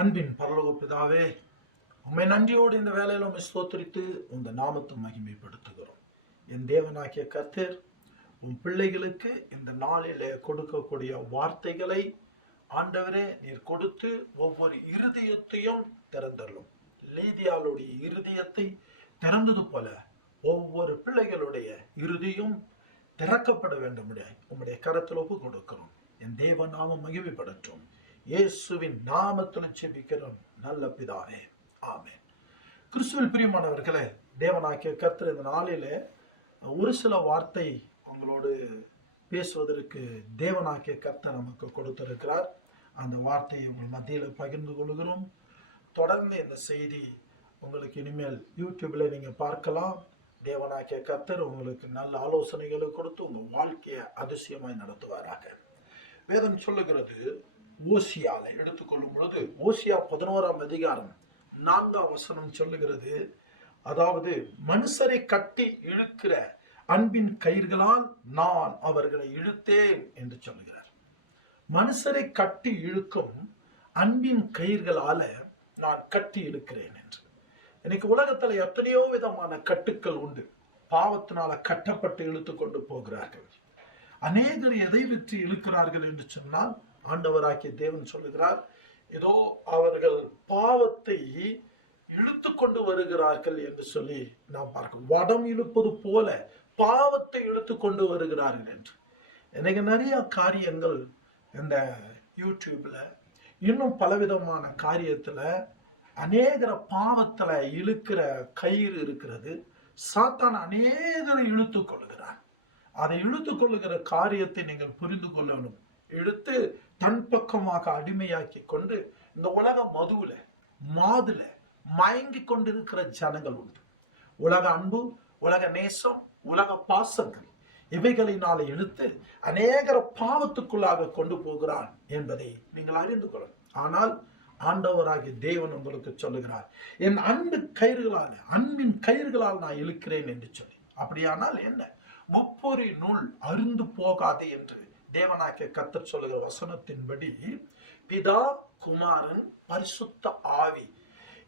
அன்பின் பரலோக பிதாவே, உம்மை நன்றியோடு இந்த வேலையில உம்மை ஸ்தோத்திரித்து உங்க நாமத்தை மகிமைப்படுத்துகிறோம். என் தேவனாகிய கர்த்தர் உன் பிள்ளைகளுக்கு இந்த நாளிலே கொடுக்கக்கூடிய வார்த்தைகளை ஆண்டவரே நீர் கொடுத்து ஒவ்வொரு இருதயத்தையும் திறந்தள்ளும். லேதியாளுடைய இருதயத்தை திறந்தது போல ஒவ்வொரு பிள்ளைகளுடைய இருதயம் திறக்கப்பட வேண்டும். உம்முடைய கரத்தில் ஒப்பு கொடுக்கிறோம். என் தேவ நாமம் மகிமைப்படட்டும். இயேசுவின் நாமத்தில் ஜெபிக்கிறோம் நல்ல பிதாவே, ஆமென். கிறிஸ்துவில் பிரியமானவர்களே, தேவனாகிய கர்த்தர் இந்த நாளிலே ஒரு சில வார்த்தை உங்களோடு பேசுவதற்கு தேவனாகிய கர்த்தர் நமக்கு கொடுத்திருக்கிறார். அந்த வார்த்தையை உங்கள் மத்தியில் பகிர்ந்து கொள்கிறோம். தொடர்ந்து இந்த செய்தி உங்களுக்கு இனிமேல் யூடியூப்ல நீங்க பார்க்கலாம். தேவனாகிய கர்த்தர் உங்களுக்கு நல்ல ஆலோசனைகளை கொடுத்து உங்கள் வாழ்க்கையை அதிசயமாய் நடத்துவாராக. வேதம் சொல்லுகிறது, ஓசியாவை எடுத்துக்கொள்ளும் பொழுது ஓசியா 11ஆம் அதிகாரம் 4ஆம் வசனம் சொல்லுகிறது, அதாவது மனுஷரை கட்டி இழுக்கிற அன்பின் கயிர்களால் நான் அவர்களை இழுத்தேன் என்று சொல்லுகிறார். மனுஷரை கட்டி இழுக்கும் அன்பின் கயிர்களால நான் கட்டி இழுக்கிறேன் என்று. இன்னைக்கு உலகத்துல எத்தனையோ விதமான கட்டுக்கள் உண்டு. பாவத்தினால கட்டப்பட்டு இழுத்து கொண்டு போகிறார்கள். அநேகர் எதை விற்று இழுக்கிறார்கள் என்று சொன்னால், ஆண்டவராகிய தேவன் சொல்லுகிறார், ஏதோ அவர்கள் பாவத்தை இழுத்து கொண்டு வருகிறார்கள் என்று சொல்லி நாம் பார்க்கிறோம். வடம் இழுப்பது போல பாவத்தை இழுத்து கொண்டு வருகிறார்கள் என்று. எனக்கு நிறைய காரியங்கள் இந்த யூடியூப்ல இன்னும் பலவிதமான காரியத்துல அநேகர பாவத்துல இழுக்கிற கயிறு இருக்கிறது. சாத்தான் அநேகரை இழுத்து கொள்ளுகிறான். அதை இழுத்து கொள்ளுகிற காரியத்தை நீங்கள் புரிந்து கொள்ளணும். இழுத்து தன் பக்கமாக அடிமையாக்கி கொண்டு இந்த உலக மதுவுல மாதுல மயங்கி கொண்டிருக்கிற ஜனங்கள் உண்டு. உலக அன்பு, உலக நேசம், உலக பாசங்கள் இவைகளினால இழுத்து அநேகர பாவத்துக்குள்ளாக கொண்டு போகிறான் என்பதை நீங்கள் அறிந்து கொள்ளணும். ஆனால் ஆண்டவராகிய தேவன் உங்களுக்கு சொல்லுகிறார், என் அன்பின் கயிறுகளால் நான் இழுக்கிறேன் என்று சொல்லி. அப்படியானால் என்ன? முப்பொறி நூல் அருந்து போகாது என்று தேவனாகிய கர்த்தர் சொல்லுகிற வசனத்தின்படி பிதா, குமாரன், பரிசுத்த ஆவி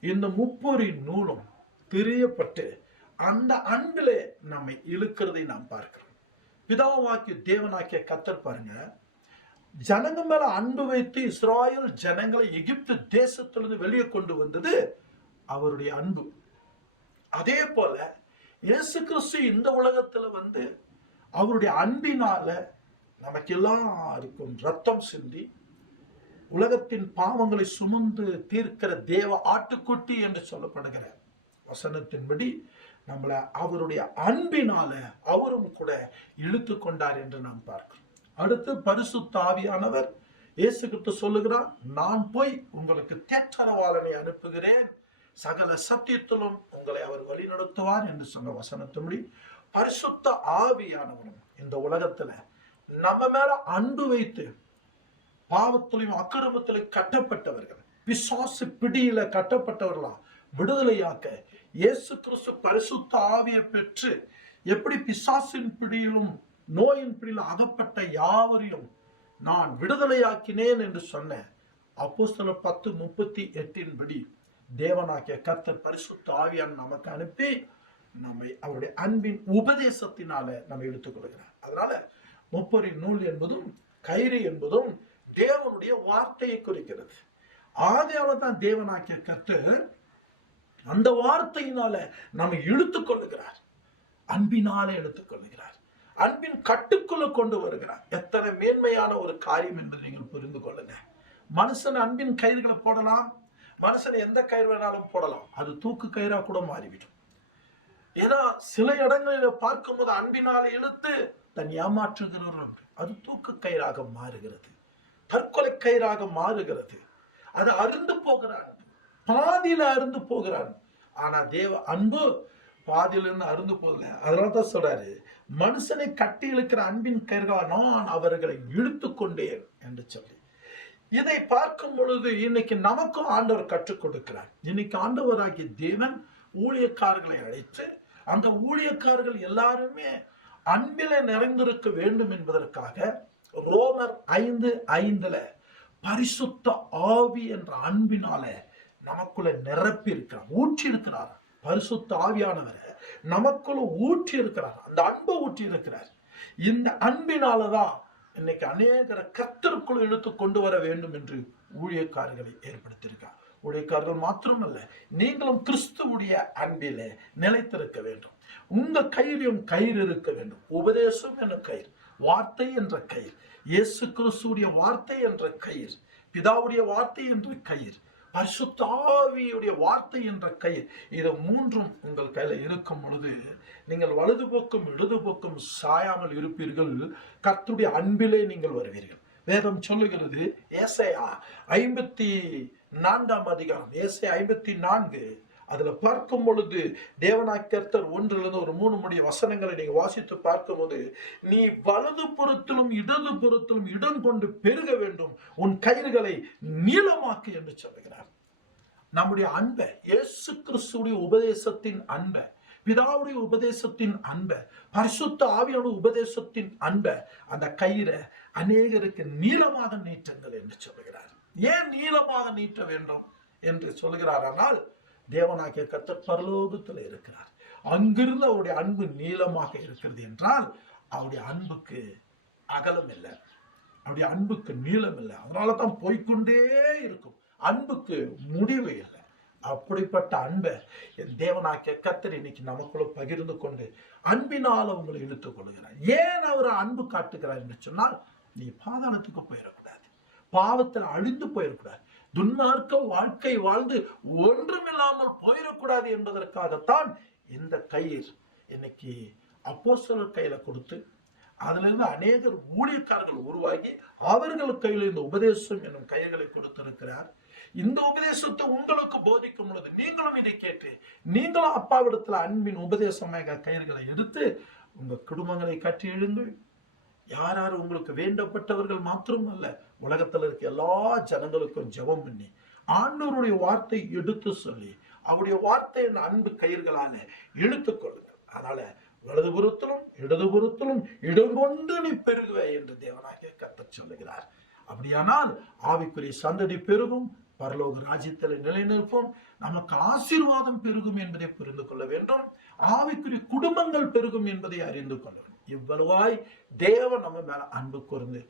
இந்த முப்பொறி நூலும் பிரியப்பட்டு அந்த அன்பிலே நம்மை இழுக்கிறதை நாம் பார்க்கிறோம். பிதாவாக்கிய தேவனாகிய கர்த்தர் பாருங்க, ஜனங்க மேல அன்பு வைத்து இஸ்ராயல் ஜனங்களை எகிப்து தேசத்திலிருந்து வெளியே கொண்டு வந்தது அவருடைய அன்பு. அதே போல இயேசு கிறிஸ்து இந்த உலகத்துல வந்து அவருடைய அன்பினால நமக்கு எல்லாருக்கும் ரத்தம் சிந்தி உலகத்தின் பாவங்களை சுமந்து தீர்க்கிற தேவ ஆட்டுக்குட்டி என்று சொல்லப்படுகிற வசனத்தின்படி நம்மளை அவருடைய அன்பினால அவரும் கூட இழுத்து கொண்டார் என்று நாம் பார்க்கிறோம். அடுத்து பரிசுத்த ஆவியானவர் இயேசு கிறிஸ்து சொல்லுகிறார், நான் போய் உங்களுக்கு தேற்றரவாளனை அனுப்புகிறேன், சகல சத்தியத்திலும் உங்களை அவர் வழி நடத்துவார் என்று சொன்ன வசனத்தின்படி பரிசுத்த ஆவியானவரும் இந்த உலகத்துல நம்ம மேல அன்பு வைத்து பாவத்திலையும் அக்கிரமத்திலும் கட்டப்பட்டவர்கள், பிசாசு பிடியில கட்டப்பட்டவர்களா விடுதலையாக்க இயேசு கிறிஸ்து பரிசுத்த ஆவியை பெற்று எப்படி பிசாசின் பிடியிலும் நோயின் பிடியிலும் அகப்பட்ட யாவரையும் நான் விடுதலையாக்கினேன் என்று சொன்ன அப்போஸ்தலர் 10:38 படி தேவனாகிய கர்த்தர் பரிசுத்த ஆவியான நமக்கு அனுப்பி நம்மை அவருடைய அன்பின் உபதேசத்தினால நம்ம எடுத்துக் கொள்கிறார். அதனால முப்பொறி நூல் என்பதும் கயிறு என்பதும் தேவனுடைய வார்த்தையை குறிக்கிறது. ஆதியால தான் தேவனாகிய கர்த்தர் அந்த வார்த்தையினால நம்ம இழுத்துக் கொள்ளுகிறார். அன்பினாலே இழுத்துக் கொள்ளுகிறார். அன்பின் கட்டுக்குள்ள கொண்டு வருகிறார். எத்தனை மேன்மையான ஒரு காரியம் என்பதை நீங்கள் புரிந்து கொள்ளுங்க. மனுஷன் அன்பின் கயிறுகளை போடலாம். மனுஷன் எந்த கயிறு வேணாலும் போடலாம். அது தூக்கு கயிறா கூட மாறிவிடும். ஏன்னா சில இடங்களில் பார்க்கும்போது அன்பினால இழுத்து தன் ஏமாற்றுகிறவர்கள் அது தூக்கு கயிறாக மாறுகிறது, தற்கொலை கயிறாக மாறுகிறது. அது அருந்து போகிறான், பாதியில அருந்து போகிறான். ஆனா தேவ அன்பு பாதியிலிருந்து அருந்து போகல. அதனால்தான் சொல்றாரு, மனுஷனை கட்டி இழுக்கிற அன்பின் கயிறுகளால் நான் அவர்களை இழுத்து கொண்டேன் என்று சொல்லி. இதை பார்க்கும் பொழுது இன்னைக்கு நமக்கும் ஆண்டவர் கற்றுக் கொடுக்கிறார். இன்னைக்கு ஆண்டவராகிய தேவன் ஊழியக்காரர்களை அழைத்து அந்த ஊழியக்காரர்கள் எல்லாருமே அன்பில நிறைந்திருக்க வேண்டும் என்பதற்காக ரோமர் 5:5 பரிசுத்த ஆவி என்ற அன்பினால நமக்குள்ள நிரப்பி இருக்கிறார், ஊற்றி இருக்கிறார். பரிசுத்த ஆவியானவரை நமக்குள்ள ஊற்றி இருக்கிறார், அந்த அன்பை ஊற்றி இருக்கிறார். இந்த அன்பினாலதான் இன்னைக்கு அநேகரை கர்த்தருக்குள் இழுத்து கொண்டு வர வேண்டும் என்று ஊழியக்காரர்களை ஏற்படுத்தியிருக்கார். ஊழியக்காரர்கள் மாத்திரமல்ல, நீங்களும் கிறிஸ்துவுடைய அன்பிலே நிலைத்திருக்க வேண்டும். உங்க கையிலும் கயிறு இருக்க வேண்டும். உபதேசம் என்ற கயிறு, வார்த்தை என்ற கயிறு, இயேசு கிறிஸ்துவுடைய வார்த்தை என்ற கயிறு, பிதாவுடைய வார்த்தை என்ற கயிறு, பரிசுத்த ஆவியுடைய வார்த்தை என்ற கயிறு, இது மூன்றும் உங்கள் கையில இருக்கும் பொழுது நீங்கள் வலது பக்கம் இடது பக்கம் சாயாமல் இருப்பீர்கள். கர்த்தருடைய அன்பிலே நீங்கள் வருவீர்கள். வேதம் சொல்லுகிறது, ஏசாயா 54 அதிகாரம், ஏசாயா 54 அதுல பார்க்கும் பொழுது தேவனாகிய கர்த்தர் 1 ஒரு 3 முடிய வசனங்களை நீங்க வாசித்து பார்க்கும் போது, நீ வலது புறத்திலும் இடது புறத்திலும் இடம் கொண்டு பெருக வேண்டும், உன் கயிறுகளை நீளமாக்கு என்று சொல்லுகிறார். நம்முடைய அன்பை, இயேசு கிறிஸ்துவுடைய உபதேசத்தின் அன்பை, பிதாவுடைய உபதேசத்தின் அன்பை, பரிசுத்த ஆவியோட உபதேசத்தின் அன்பை, அந்த கயிறை அநேகருக்கு நீளமாக நீட்டுங்கள் என்று சொல்லுகிறார். ஏன் நீளமாக நீட்ட வேண்டும் என்று சொல்லுகிறார்? ஆனால் தேவனாகிய கர்த்தர் பரலோகத்தில் இருக்கிறார். அங்கிருந்து அவருடைய அன்பு நீளமாக இருக்கிறது என்றால் அவருடைய அன்புக்கு அகலம் இல்லை, அவருடைய அன்புக்கு நீளம் இல்லை. அதனால தான் போய்கொண்டே இருக்கும், அன்புக்கு முடிவு இல்லை. அப்படிப்பட்ட அன்பை என் தேவனாகிய கர்த்தர் இன்னைக்கு நமக்குள்ள பகிர்ந்து கொண்டு அன்பினால உங்களை இழுத்துக் கொள்கிறார். ஏன் அவர் அன்பு காட்டுகிறார் என்று சொன்னால், நீ பாதாளத்துக்கு போயிடக்கூடாது, பாவத்தில் அழிந்து போயிடக்கூடாது, துன்மார்க்க வாழ்க்கை வாழ்ந்து ஒன்றுமில்லாமல் போயிடக்கூடாது என்பதற்காகத்தான் இந்த கயிறு இன்னைக்கு அப்போஸ்தலர் கையில கொடுத்து, அதுல இருந்து அநேகர் ஊழியக்காரர்கள் உருவாகி அவர்கள் கையில் இந்த உபதேசம் என்னும் கயிறுகளை கொடுத்திருக்கிறார். இந்த உபதேசத்தை உங்களுக்கு போதிக்கும் பொழுது நீங்களும் இதை கேட்டு நீங்களும் அப்பாவிடத்துல அன்பின் உபதேசமாக கயிறுகளை எடுத்து உங்க குடும்பங்களை கட்டி எழுங்கள். யார் யார் உங்களுக்கு வேண்டப்பட்டவர்கள் மாத்திரம் அல்ல, உலகத்தில் இருக்க எல்லா ஜனங்களுக்கும் ஜெபம் பண்ணி ஆண்டவருடைய வார்த்தை எடுத்து சொல்லி அவருடைய வார்த்தையின் அன்பு கயிறுகளால இழுத்துக் கொள்ளுங்கள். அதனால வலதுபுறத்திலும் இடதுபுறத்திலும் இடம் கொண்டு நீ பெருகுவே என்று தேவனாகிய கர்த்தர் சொல்லுகிறார். அப்படியானால் ஆவிக்குரிய சந்ததி பெருகும், பரலோக ராஜ்யத்தில் நிலைநிற்போம், நமக்கு ஆசீர்வாதம் பெருகும் என்பதை புரிந்து கொள்ள வேண்டும். ஆவிக்குரிய குடும்பங்கள் பெருகும் என்பதை அறிந்து கொள்ள வேண்டும். இவ்வளவாய் தேவன் நம்ம மேல அன்பு கூர்ந்து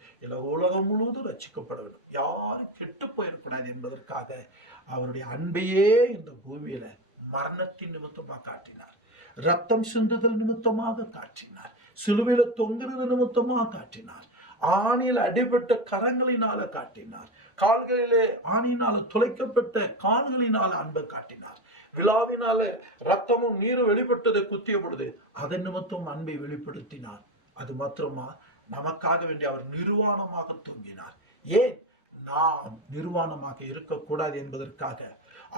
உலகம் முழுவதும் ரட்சிக்கப்பட வேண்டும், யாரும் கெட்டு போயிடக்கூடாது என்பதற்காக அவருடைய அன்பையே இந்த பூமியில மரணத்தின் நிமித்தமாக காட்டினார், ரத்தம் சிந்துதல் நிமித்தமாக காட்டினார், சிலுவையில தொங்குறது நிமித்தமாக காட்டினார், ஆணியில் அடிபட்ட கரங்களினால காட்டினார், கால்களிலே ஆணியினால துளைக்கப்பட்ட கால்களினால அன்பை காட்டினார், விழாவினால ரத்தமும் நீரும் வெளிப்பட்டதை குத்திய பொழுது அதன் நிமித்தம் அன்பை வெளிப்படுத்தினார். அது மாத்திரமா, நமக்காக வேண்டி அவர் நிர்வாணமாக தூங்கினார். ஏன் நாம் நிர்வாணமாக இருக்கக்கூடாது என்பதற்காக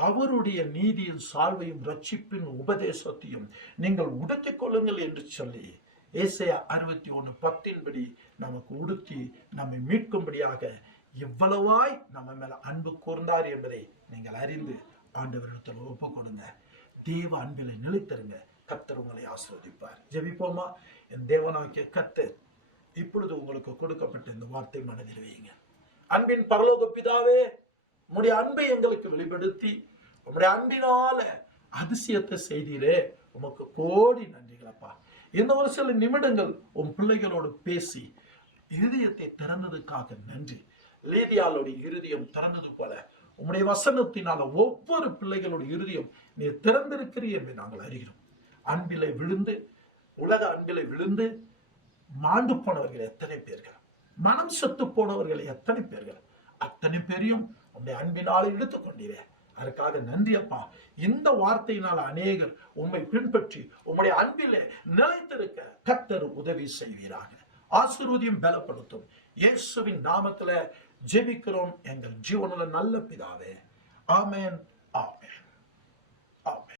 அவருடைய நீதியின் சால்வையும் ரட்சிப்பின் உபதேசத்தையும் நீங்கள் உடுத்திக் கொள்ளுங்கள் என்று சொல்லி ஏசாயா 61:10 நமக்கு உடுத்தி நம்மை மீட்கும்படியாக இவ்வளவாய் நம்ம மேல அன்பு கூர்ந்தார் என்பதை நீங்கள் அறிந்து ஆண்டவரிடத்தில் ஒப்பு கொடுங்க. தேவ அன்பில நிலைத்திருங்க. கர்த்தர் உங்களை ஆசீர்வதிப்பார். ஜெபிப்போமா? என் தேவனாகிய கர்த்தர் இப்பொழுது உங்களுக்கு கொடுக்கப்பட்ட இந்த வார்த்தை மனதில் வையுங்க. அன்பின் பரலோக பிதாவே, உம்முடைய அன்பை எங்களுக்கு வெளிப்படுத்தி உம்முடைய அன்பினால அதிசயத்தை செய்தீரே, உமக்கு கோடி நன்றிகளப்பா. இந்த ஒரு சில நிமிடங்கள் உன் பிள்ளைகளோடு பேசி இருதயத்தை திறந்ததுக்காக நன்றி. லேதியாளுடைய இருதயம் திறந்தது போல உம்முடைய வசனத்தினால ஒவ்வொரு பிள்ளைகளோட இருதயம் நீ திறந்திருக்கிறீர் என்று நாங்கள் அறிகிறோம். அன்பிலை விழுந்து, உலக அன்பிலை விழுந்து மாண்டு போனவர்கள் எத்தனை பேர்கள், மனம் செத்து போனவர்கள் எத்தனை பேர்கள், அத்தனை பேரையும் உம்முடைய அன்பினால இழுத்துக் கொண்டீரே, அதற்காக நன்றி அப்பா. இந்த வார்த்தையினால் அநேகர் உம்மை பின்பற்றி உம்முடைய அன்பிலே நிலைத்திருக்க கர்த்தர் உதவி செய்வீராக. ஆசீர்வதியும் பலப்படுத்தும். இயேசுவின் நாமத்துல ஜெபிக்கிறோம் எங்கள் ஜீவனுள்ள நல்ல பிதாவே. ஆமென், ஆமென்.